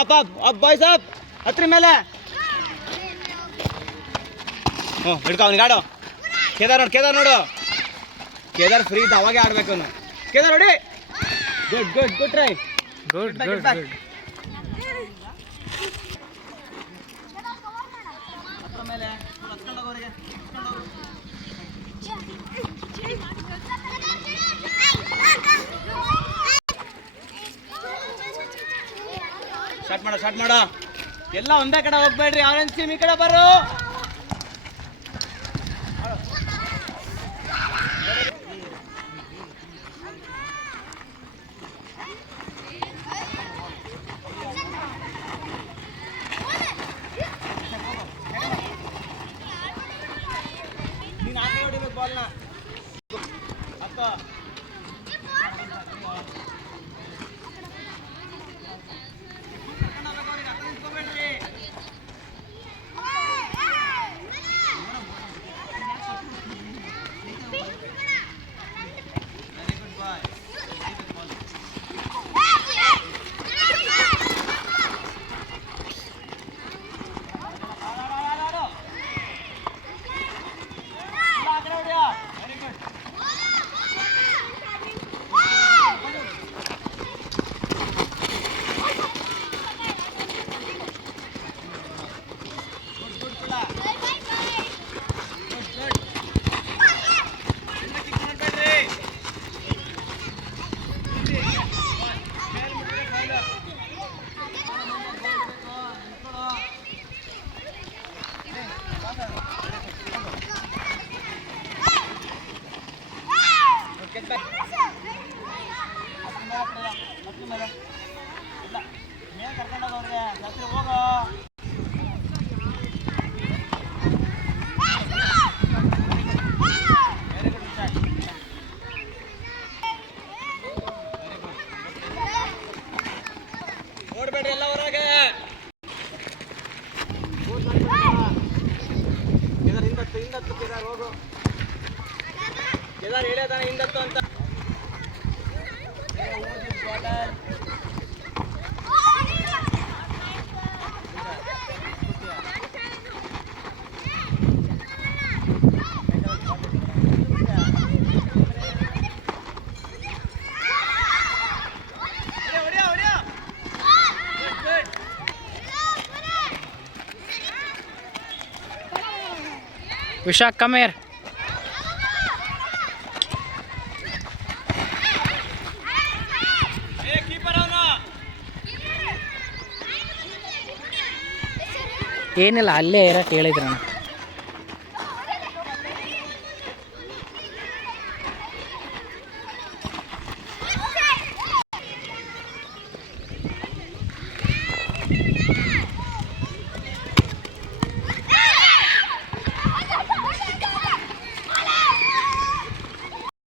Up up up boys up ಹತ್ರ ಮೇಲೆ ಹಿಡ್ಕೊ ಅವ್ನಿಗೆ ಆಡು. ಕೇದಾರ್ ನೋಡು, ಕೇದಾರ್ ಫ್ರೀ ಇದ್ದ ಅವಾಗೆ ಆಡ್ಬೇಕು ಅವನು. ಕೇದಾರ್ ನೋಡಿ, ಗುಡ್ ಟ್ರೈ, ಗುಡ್ ಮೇಲೆ ಸ್ಟಾರ್ಟ್ ಮಾಡೋ. ಎಲ್ಲ ಒಂದೇ ಕಡೆ ಹೋಗ್ಬೇಡ್ರಿ, ಆರೆಂಜ್ ಟೀಮ್ ಈ ಕಡೆ ಬರೋ. ನೀನು ಆಟ ಹೊಡಿಬೇಕು ಬಾಲ್ನ. ಅಕ್ಕ ನೋಡ್ಬೇಡ್ರಿ ಎಲ್ಲ ಹೊರಗೆ. ಹಿಂದತ್ತು ಕೇದಾರ್ ಹೋಗು. ಕೇದಾರ್ ಹೇಳಿದಾನೆ ಹಿಂದತ್ತು ಅಂತ. Vishak, come here. ಏನಿಲ್ಲ, ಅಲ್ಲೇ ಇರಕ್ಕೆ ಹೇಳಿದ್ರಣ್ಣ.